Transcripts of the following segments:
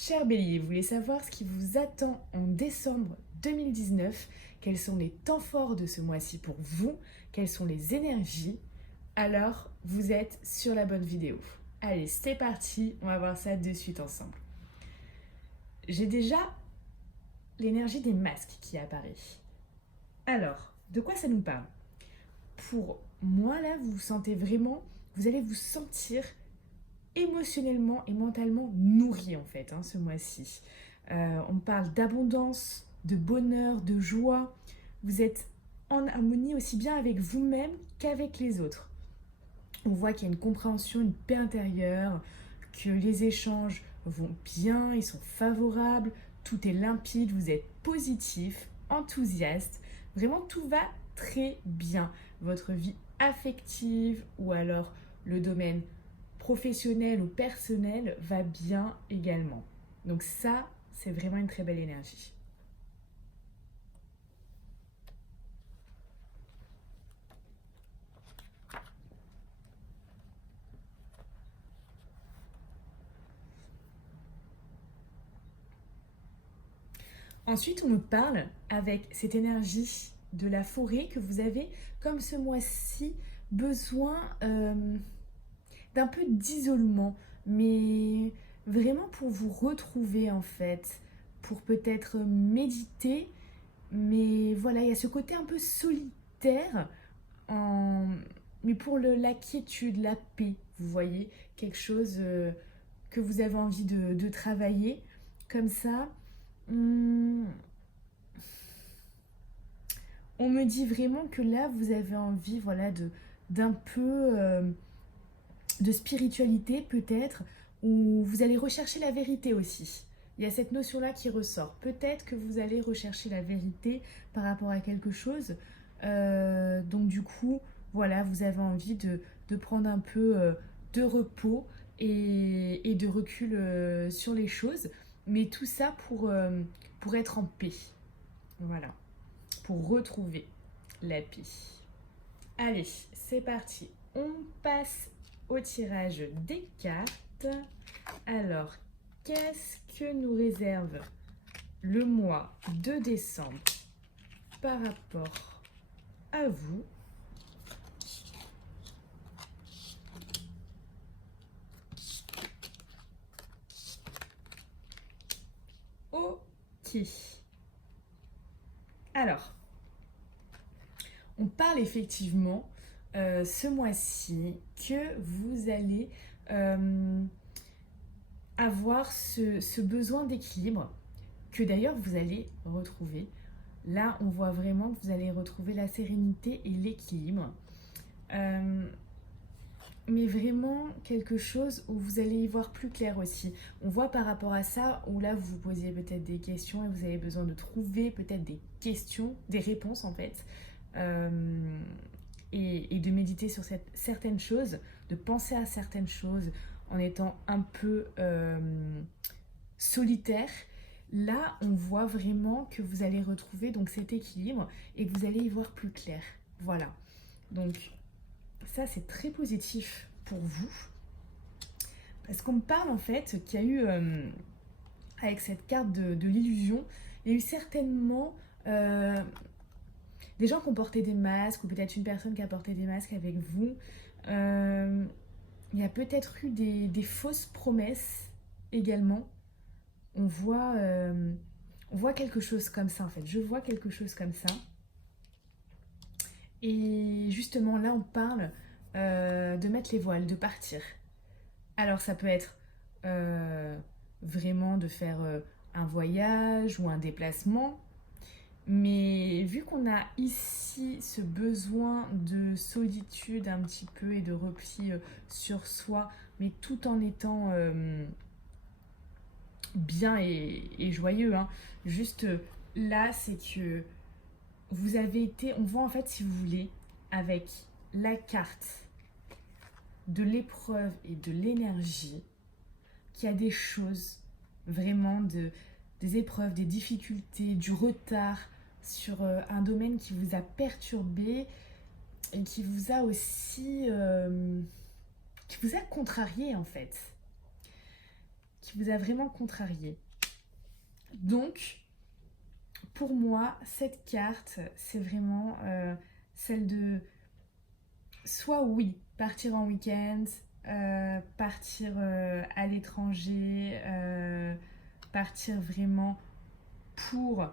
Cher Bélier, vous voulez savoir ce qui vous attend en décembre 2019? Quels sont les temps forts de ce mois-ci pour vous? Quelles sont les énergies? Alors, vous êtes sur la bonne vidéo. Allez, c'est parti, on va voir ça de suite ensemble. J'ai déjà l'énergie des masques qui apparaît. Alors, de quoi ça nous parle? Pour moi, là, vous vous sentez vraiment, vous allez vous sentir émotionnellement et mentalement nourri en fait ce mois-ci. On parle d'abondance, de bonheur, de joie. Vous êtes en harmonie aussi bien avec vous-même qu'avec les autres. On voit qu'il y a une compréhension, une paix intérieure, que les échanges vont bien, ils sont favorables, tout est limpide, vous êtes positif, enthousiaste. Vraiment, tout va très bien. Votre vie affective ou alors le domaine professionnel ou personnel va bien également. Donc ça, c'est vraiment une très belle énergie. Ensuite, on me parle avec cette énergie de la forêt que vous avez, comme ce mois-ci, besoin d'un peu d'isolement, mais vraiment pour vous retrouver en fait, pour peut-être méditer, mais voilà, il y a ce côté un peu solitaire, en... mais pour la quiétude, la paix, vous voyez, quelque chose que vous avez envie de travailler, comme ça. hum, on me dit vraiment que là, vous avez envie, voilà, d'un peu de spiritualité peut-être, où vous allez rechercher la vérité aussi. Il y a cette notion-là qui ressort. Peut-être que vous allez rechercher la vérité par rapport à quelque chose. Donc du coup, voilà, vous avez envie de prendre un peu de repos et de recul sur les choses. Mais tout ça pour être en paix. Voilà, pour retrouver la paix. Allez, c'est parti. On passe au tirage des cartes. Alors, qu'est-ce que nous réserve le mois de décembre par rapport à vous? Ok. Alors, on parle effectivement ce mois-ci que vous allez avoir ce besoin d'équilibre que d'ailleurs vous allez retrouver. Là, on voit vraiment que vous allez retrouver la sérénité et l'équilibre. Euh, mais vraiment quelque chose où vous allez y voir plus clair aussi. On voit par rapport à ça où là vous vous posiez peut-être des questions et vous avez besoin de trouver peut-être des questions, des réponses en fait, euh, et de méditer sur certaines choses, de penser à certaines choses en étant un peu solitaire. Là, on voit vraiment que vous allez retrouver donc cet équilibre et que vous allez y voir plus clair. Voilà. Donc ça, c'est très positif pour vous. Parce qu'on me parle en fait qu'il y a eu, avec cette carte de l'illusion, il y a eu certainement des gens qui ont porté des masques, ou peut-être une personne qui a porté des masques avec vous. Euh, il y a peut-être eu des fausses promesses également. On voit, euh, on voit quelque chose comme ça en fait. Je vois quelque chose comme ça. Et justement là, on parle de mettre les voiles, de partir. Alors ça peut être euh, vraiment de faire un voyage ou un déplacement, mais vu qu'on a ici ce besoin de solitude un petit peu et de repli sur soi, mais tout en étant bien et joyeux, juste là c'est que vous avez été, on voit en fait si vous voulez, avec la carte de l'épreuve et de l'énergie, qu'il y a des choses, vraiment des épreuves, des difficultés, du retard sur un domaine qui vous a perturbé et qui vous a aussi qui vous a contrarié en fait. qui vous a vraiment contrarié. Donc, pour moi, cette carte, c'est vraiment celle de soit oui, partir en week-end, partir à l'étranger, partir vraiment pour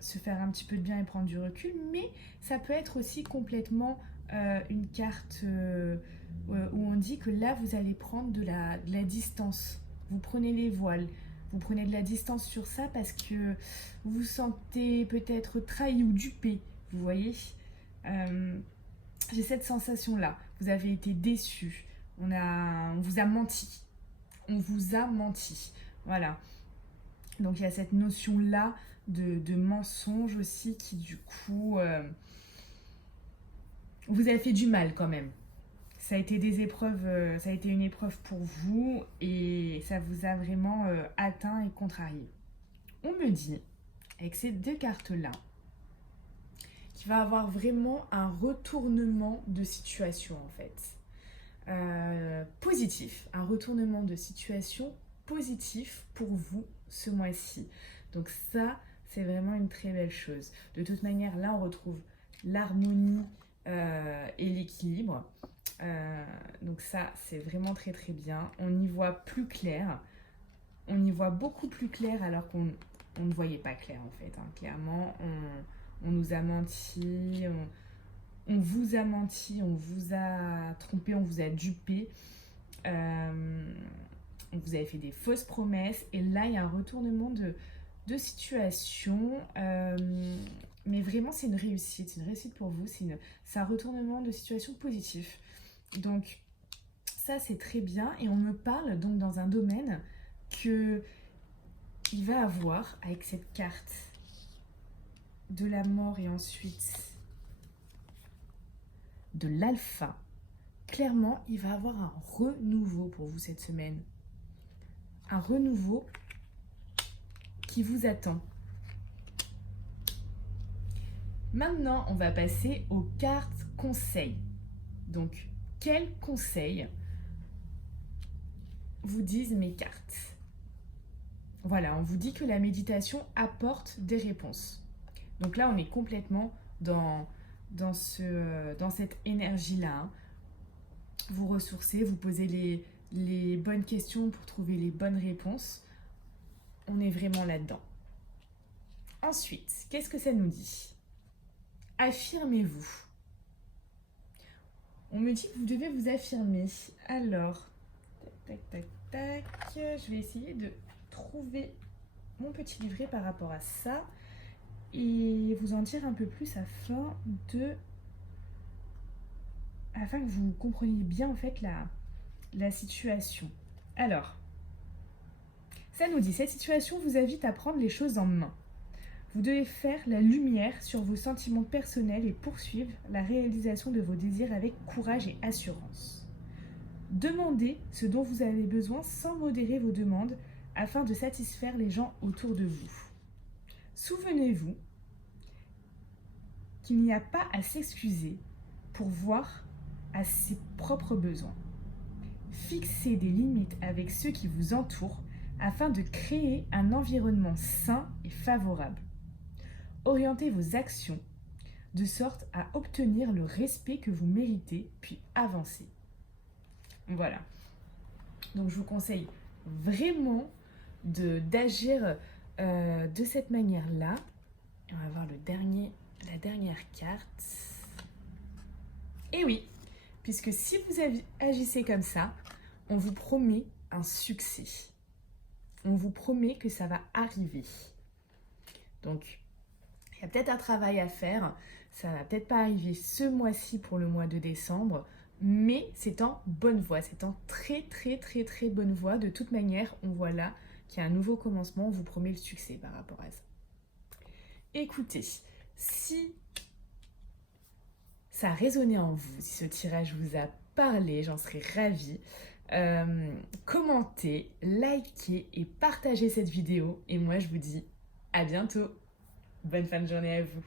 se faire un petit peu de bien et prendre du recul, mais ça peut être aussi complètement une carte où on dit que là, vous allez prendre de la distance. Vous prenez les voiles, vous prenez de la distance sur ça parce que vous vous sentez peut-être trahi ou dupé, vous voyez. J'ai cette sensation-là. Vous avez été déçu. On vous a menti. On vous a menti. Voilà. Donc il y a cette notion-là de mensonge aussi qui du coup vous a fait du mal quand même. Ça a été des épreuves, ça a été une épreuve pour vous et ça vous a vraiment atteint et contrarié. On me dit, avec ces deux cartes-là, qu'il va avoir vraiment un retournement de situation en fait. Positif, un retournement de situation positif pour vous ce mois-ci. Donc ça, c'est vraiment une très belle chose. De toute manière, là, on retrouve l'harmonie et l'équilibre. Donc ça, c'est vraiment très très bien. On y voit plus clair. On y voit beaucoup plus clair alors qu'on ne voyait pas clair en fait. Clairement, on nous a menti, on vous a menti, on vous a trompé, on vous a dupé. On vous avait fait des fausses promesses. Et là, il y a un retournement de situation. Mais vraiment, c'est une réussite. C'est une réussite pour vous. C'est un retournement de situation positif. Donc, ça, c'est très bien. Et on me parle donc dans un domaine que il va avoir avec cette carte de la mort et ensuite de l'alpha. Clairement, il va avoir un renouveau pour vous cette semaine. Un renouveau qui vous attend. Maintenant, on va passer aux cartes conseils. Donc, quels conseils vous disent mes cartes? Voilà, on vous dit que la méditation apporte des réponses. Donc là, on est complètement dans cette énergie-là. Vous ressourcez, vous posez les bonnes questions pour trouver les bonnes réponses. On est vraiment là-dedans. Ensuite, qu'est-ce que ça nous dit? Affirmez-vous. On me dit que vous devez vous affirmer. Alors, tac, tac, tac, tac. Je vais essayer de trouver mon petit livret par rapport à ça et vous en dire un peu plus afin que vous compreniez bien en fait la situation. Alors, ça nous dit, cette situation vous invite à prendre les choses en main. Vous devez faire la lumière sur vos sentiments personnels et poursuivre la réalisation de vos désirs avec courage et assurance. Demandez ce dont vous avez besoin sans modérer vos demandes afin de satisfaire les gens autour de vous. Souvenez-vous qu'il n'y a pas à s'excuser pour voir à ses propres besoins. Fixez des limites avec ceux qui vous entourent afin de créer un environnement sain et favorable. Orientez vos actions de sorte à obtenir le respect que vous méritez, puis avancez. Voilà. Donc je vous conseille vraiment d'agir de cette manière-là. On va voir la dernière carte. Et oui, puisque si vous agissez comme ça, on vous promet un succès. On vous promet que ça va arriver. Donc, il y a peut-être un travail à faire. Ça va peut-être pas arriver ce mois-ci pour le mois de décembre, mais c'est en bonne voie. C'est en très, très, très, très bonne voie. De toute manière, on voit là qu'il y a un nouveau commencement. On vous promet le succès par rapport à ça. Écoutez, si ça a résonné en vous, si ce tirage vous a parlé, j'en serais ravie. Commentez, likez et partagez cette vidéo. Et moi, je vous dis à bientôt. Bonne fin de journée à vous.